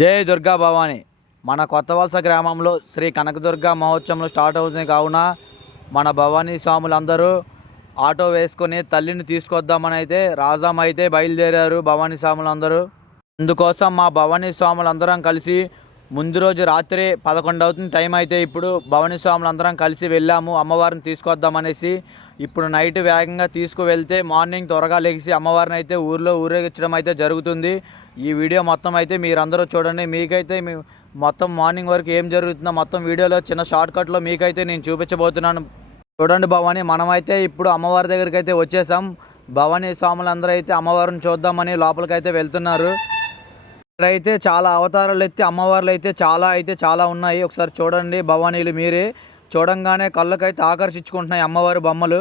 జై దుర్గా భవాని. మన కొత్తవలస గ్రామంలో శ్రీ కనకదుర్గ మహోత్సవం స్టార్ట్ అవుతుంది కావున మన భవానీ స్వాములందరూ ఆటో వేసుకొని తల్లిని తీసుకొద్దామని అయితే రాజాం అయితే బయలుదేరారు భవానీ స్వాములందరూ. అందుకోసం మా భవానీ స్వాములందరం కలిసి ముందు రోజు రాత్రి 11 అవుతుంది టైం అయితే ఇప్పుడు భవానీ స్వాములందరం కలిసి వెళ్ళాము అమ్మవారిని తీసుకొద్దామనేసి. ఇప్పుడు నైట్ వేగంగా తీసుకువెళ్తే మార్నింగ్ త్వరగా లెగిసి అమ్మవారిని అయితే ఊర్లో ఊరేగించడం అయితే జరుగుతుంది. ఈ వీడియో మొత్తం అయితే మీరందరూ చూడండి. మీకైతే మొత్తం మార్నింగ్ వరకు ఏం జరుగుతుందో మొత్తం వీడియోలో చిన్న షార్ట్కట్లో మీకైతే నేను చూపించబోతున్నాను. చూడండి భవానీ, మనమైతే ఇప్పుడు అమ్మవారి దగ్గరికి అయితే వచ్చేసాం. భవానీ స్వాములందరూ అయితే అమ్మవారిని చూద్దామని లోపలికైతే వెళ్తున్నారు. ఇక్కడైతే చాలా అవతారాలు ఎత్తి అమ్మవార్లు అయితే చాలా ఉన్నాయి. ఒకసారి చూడండి భవానీలు, మీరే చూడంగానే కళ్ళకైతే ఆకర్షించుకుంటున్నాయి అమ్మవారి బొమ్మలు.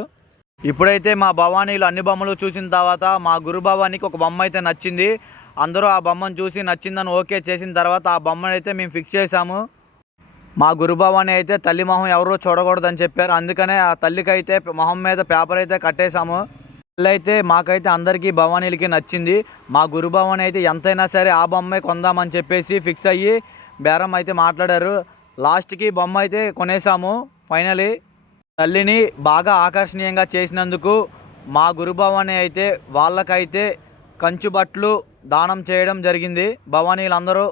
ఇప్పుడైతే మా భవానీలు అన్ని బొమ్మలు చూసిన తర్వాత మా గురు భవానీకి ఒక బొమ్మ అయితే నచ్చింది. అందరూ ఆ బొమ్మను చూసి నచ్చిందని ఓకే చేసిన తర్వాత ఆ బొమ్మను అయితే మేము ఫిక్స్ చేసాము. మా గురు భవానీ అయితే తల్లి మొహం ఎవరో చూడకూడదని చెప్పారు. అందుకనే ఆ తల్లికి అయితే మొహం మీద పేపర్ అయితే కట్టేశాము. అయితే మాకైతే అందరికీ భవానీలకి నచ్చింది. మా గురు భవానీ అయితే ఎంతైనా సరే ఆ బొమ్మే కొందామని చెప్పేసి ఫిక్స్ అయ్యి బేరం అయితే మాట్లాడారు. లాస్ట్కి బొమ్మ అయితే కొనేసాము. ఫైనలీ తల్లిని బాగా ఆకర్షణీయంగా చేసినందుకు మా గురు భవానీ అయితే వాళ్ళకైతే కంచు బట్టలు దానం చేయడం జరిగింది. భవానీలందరూ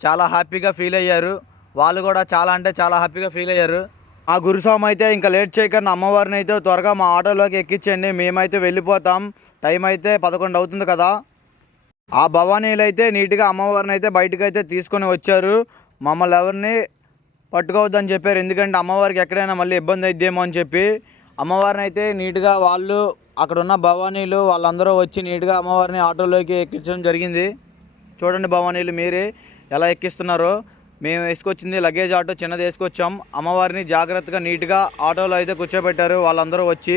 చాలా హ్యాపీగా ఫీల్ అయ్యారు. వాళ్ళు కూడా చాలా హ్యాపీగా ఫీల్ అయ్యారు. ఆ గురుస్వామి అయితే ఇంకా లేట్ చేయకుండా అమ్మవారిని అయితే త్వరగా మా ఆటోలోకి ఎక్కించండి, మేమైతే వెళ్ళిపోతాం, టైం అయితే 11 అవుతుంది కదా. ఆ భవానీలు అయితే నీట్గా అమ్మవారిని అయితే బయటకు అయితే తీసుకొని వచ్చారు. మమ్మల్ని ఎవరిని పట్టుకోవద్దని చెప్పారు, ఎందుకంటే అమ్మవారికి ఎక్కడైనా మళ్ళీ ఇబ్బంది అయిద్దేమో అని చెప్పి. అమ్మవారిని అయితే నీట్గా వాళ్ళు అక్కడ ఉన్న భవానీలు వాళ్ళందరూ వచ్చి నీట్గా అమ్మవారిని ఆటోలోకి ఎక్కించడం జరిగింది. చూడండి భవానీలు, మీరే ఎలా ఎక్కిస్తున్నారో. మేము వేసుకొచ్చింది లగేజ్ ఆటో చిన్నది వేసుకొచ్చాం. అమ్మవారిని జాగ్రత్తగా నీట్గా ఆటోలో అయితే కూర్చోబెట్టారు వాళ్ళందరూ వచ్చి.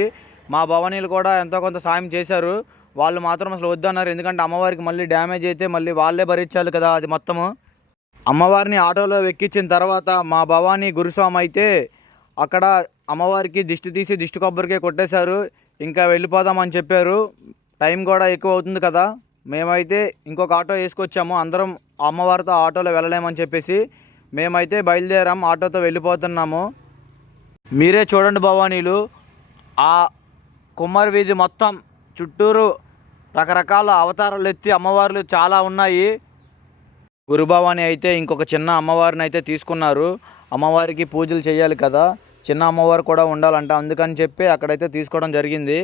మా భవానీలు కూడా ఎంతో కొంత సాయం చేశారు. వాళ్ళు మాత్రం అసలు వద్దన్నారు, ఎందుకంటే అమ్మవారికి మళ్ళీ డ్యామేజ్ అయితే మళ్ళీ వాళ్ళే భరించాలి కదా అది మొత్తము. అమ్మవారిని ఆటోలో ఎక్కించిన తర్వాత మా భవానీ గురుస్వామి అయితే అక్కడ అమ్మవారికి దిష్టి తీసి దిష్టి కొబ్బరికే కొట్టేశారు. ఇంకా వెళ్ళిపోదామని చెప్పారు, టైం కూడా ఎక్కువ అవుతుంది కదా. మేమైతే ఇంకొక ఆటో వేసుకొచ్చాము, అందరం అమ్మవారితో ఆటోలో వెళ్ళలేమని చెప్పేసి మేమైతే బయలుదేరాం, ఆటోతో వెళ్ళిపోతున్నాము. మీరే చూడండి భవానీలు, ఆ కుమ్మరి వీధి మొత్తం చుట్టూరు రకరకాల అవతారాలు ఎత్తి అమ్మవార్లు చాలా ఉన్నాయి. గురు భవానీ అయితే ఇంకొక చిన్న అమ్మవారిని అయితే తీసుకున్నారు. అమ్మవారికి పూజలు చేయాలి కదా, చిన్న అమ్మవారు కూడా ఉండాలంట, అందుకని చెప్పి అక్కడైతే తీసుకోవడం జరిగింది.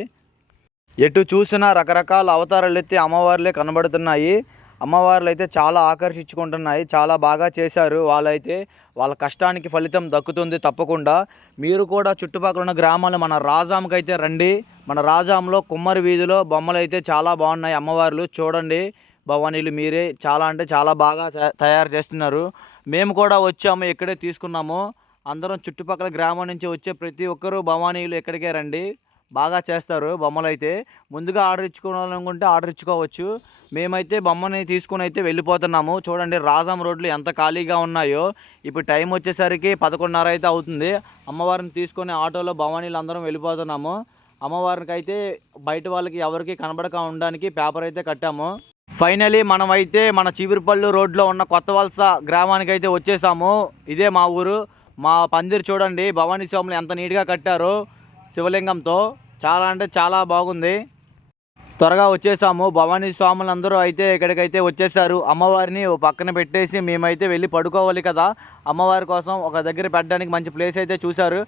ఎటు చూసినా రకరకాల అవతారాలు ఎత్తి అమ్మవార్లే కనబడుతున్నాయి. అమ్మవార్లు అయితే చాలా ఆకర్షించుకుంటున్నాయి. చాలా బాగా చేశారు. వాళ్ళైతే వాళ్ళ కష్టానికి ఫలితం దక్కుతుంది తప్పకుండా. మీరు కూడా చుట్టుపక్కల ఉన్న గ్రామాలు మన రాజాంకి అయితే రండి. మన రాజాంలో కుమ్మరి వీధిలో బొమ్మలు అయితే చాలా బాగున్నాయి అమ్మవార్లు. చూడండి భవానీలు, మీరే చాలా బాగా తయారు చేస్తున్నారు. మేము కూడా వచ్చాము, ఇక్కడే తీసుకున్నాము. అందరం చుట్టుపక్కల గ్రామం నుంచి వచ్చే ప్రతి ఒక్కరూ భవానీలు ఇక్కడికే రండి, బాగా చేస్తారు బొమ్మలు. అయితే ముందుగా ఆర్డర్ ఇచ్చుకోవాలనుకుంటే ఆర్డర్ ఇచ్చుకోవచ్చు. మేమైతే బొమ్మని తీసుకుని అయితే వెళ్ళిపోతున్నాము. చూడండి రాజాం రోడ్లు ఎంత ఖాళీగా ఉన్నాయో. ఇప్పుడు టైం వచ్చేసరికి 11:30 అయితే అవుతుంది. అమ్మవారిని తీసుకొని ఆటోలో భవానీలు అందరం వెళ్ళిపోతున్నాము. అమ్మవారికి అయితే బయట వాళ్ళకి ఎవరికి కనబడక ఉండడానికి పేపర్ అయితే కట్టాము. ఫైనలీ మనమైతే మన చీపురుపల్లి రోడ్లో ఉన్న కొత్తవలస గ్రామానికి అయితే వచ్చేసాము. ఇదే మా ఊరు. మా పందిరి చూడండి భవానీ స్వాములు ఎంత నీట్గా కట్టారో శివలింగంతో. చాలా బాగుంది. త్వరగా వచ్చేసాము. భవానీ స్వాములు అందరూ అయితే ఇక్కడికైతే వచ్చేసారు. అమ్మవారిని పక్కన పెట్టేసి మేమైతే వెళ్ళి పడుకోవాలి కదా. అమ్మవారి కోసం ఒక దగ్గర పెట్టడానికి మంచి ప్లేస్ అయితే చూశారు.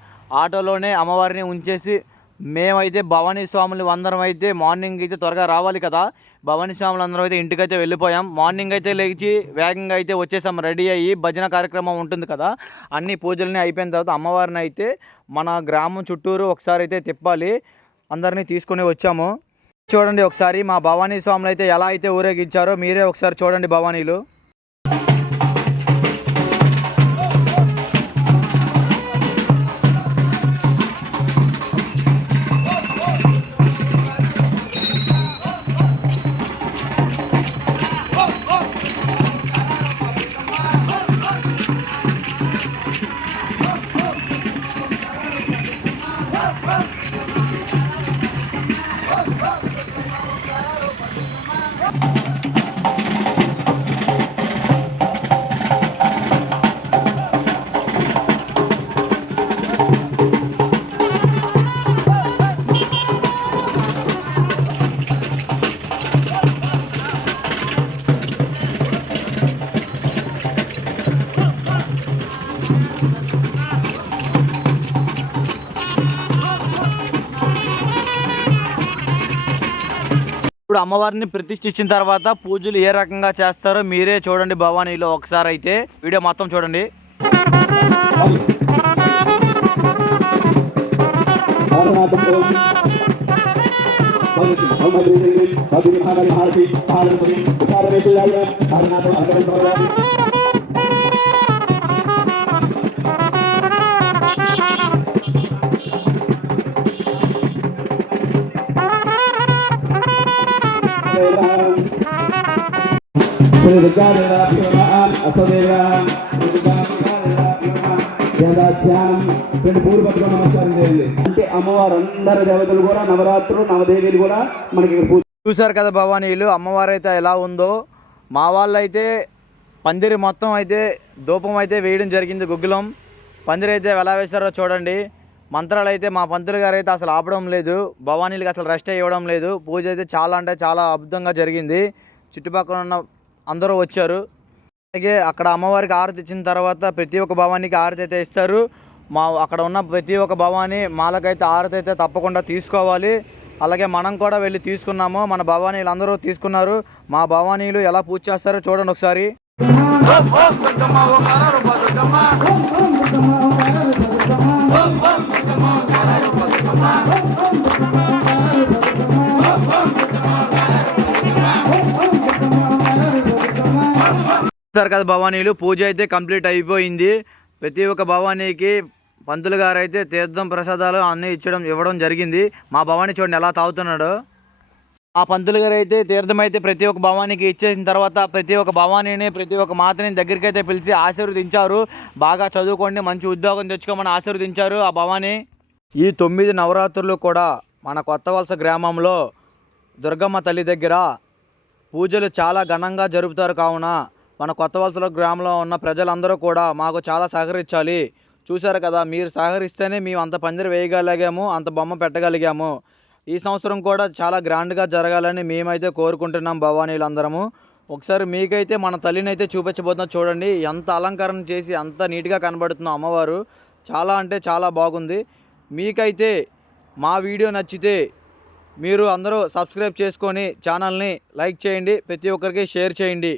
ఆటోలోనే అమ్మవారిని ఉంచేసి మేమైతే భవానీ స్వాములు అందరం అయితే మార్నింగ్ అయితే త్వరగా రావాలి కదా. భవానీ స్వాములు అందరం అయితే ఇంటికైతే వెళ్ళిపోయాం. మార్నింగ్ అయితే లేచి వేగంగా అయితే వచ్చేసాం, రెడీ అయ్యి. భజన కార్యక్రమం ఉంటుంది కదా, అన్ని పూజలని అయిపోయిన తర్వాత అమ్మవారిని అయితే మన గ్రామం చుట్టూరు ఒకసారి అయితే తిప్పాలి. అందరినీ తీసుకొని వచ్చాము. చూడండి ఒకసారి మా భవానీ స్వాములు అయితే ఎలా అయితే ఊరేగించారో మీరే ఒకసారి చూడండి భవానీలు. ఇప్పుడు అమ్మవారిని ప్రతిష్ఠించిన తర్వాత పూజలు ఏ రకంగా చేస్తారో మీరే చూడండి భవానీలో ఒకసారి అయితే వీడియో మొత్తం చూడండి. అంటే అమ్మవారు అందరి దేవతలు కూడా నవరాత్రులు నవదేవీలు కూడా మనకి చూసారు కదా భవానీలు అమ్మవారు అయితే ఎలా ఉందో. మా వాళ్ళు అయితే పందిరి మొత్తం అయితే ధూపం అయితే వేయడం జరిగింది. గుగ్గులం పందిరి అయితే ఎలా వేస్తారో చూడండి. మంత్రాలు అయితే మా పంతులు గారు అయితే అసలు ఆపడం లేదు, భవానీలకి అసలు రెస్ట్ ఇవ్వడం లేదు. పూజ అయితే చాలా అంటే చాలా అద్భుతంగా జరిగింది. చుట్టుపక్కల ఉన్న అందరూ వచ్చారు. అలాగే అక్కడ అమ్మవారికి ఆరతి ఇచ్చిన తర్వాత ప్రతి ఒక్క భవానీకి ఆరతి అయితే ఇస్తారు. అక్కడ ఉన్న ప్రతి ఒక్క భవానీ మాలకైతే ఆరతి అయితే తప్పకుండా తీసుకోవాలి. అలాగే మనం కూడా వెళ్ళి తీసుకున్నాము. మన భవానీలు అందరూ తీసుకున్నారు. మా భవానీలు ఎలా పూజ చేస్తారో చూడండి ఒకసారి. చూస్తారు కదా భవానీలు పూజ అయితే కంప్లీట్ అయిపోయింది. ప్రతి ఒక్క భవానీకి పంతులు గారు అయితే తీర్థం ప్రసాదాలు అన్నీ ఇవ్వడం జరిగింది. మా భవానీ చూడండి ఎలా తాగుతున్నాడు. ఆ పంతులు గారు అయితే తీర్థం అయితే ప్రతి ఒక్క భవానీకి ఇచ్చేసిన తర్వాత ప్రతి ఒక్క భవానీని ప్రతి ఒక్క మాతని దగ్గరికి అయితే పిలిచి ఆశీర్వదించారు. బాగా చదువుకోండి, మంచి ఉద్యోగం తెచ్చుకోమని ఆశీర్వదించారు ఆ భవానీ. ఈ 9 నవరాత్రులు కూడా మన కొత్త వలస గ్రామంలో దుర్గమ్మ తల్లి దగ్గర పూజలు చాలా ఘనంగా జరుపుతారు. కావున మన కొత్త వలసలో గ్రామంలో ఉన్న ప్రజలందరూ కూడా మాకు చాలా సహకరించాలి. చూశారు కదా, మీరు సహకరిస్తేనే మేము అంత పందిరి వేయగలిగాము, అంత బొమ్మ పెట్టగలిగాము. ఈ సంవత్సరం కూడా చాలా గ్రాండ్గా జరగాలని మేమైతే కోరుకుంటున్నాం భవానీలందరము. ఒకసారి మీకైతే మన తల్లిని అయితే చూపించబోతున్నాం చూడండి. ఎంత అలంకరణ చేసి అంత నీట్గా కనబడుతుందో అమ్మవారు. చాలా అంటే చాలా బాగుంది. మీకైతే మా వీడియో నచ్చితే మీరు అందరూ సబ్స్క్రైబ్ చేసుకొని ఛానల్ని లైక్ చేయండి, ప్రతి ఒక్కరికి షేర్ చేయండి.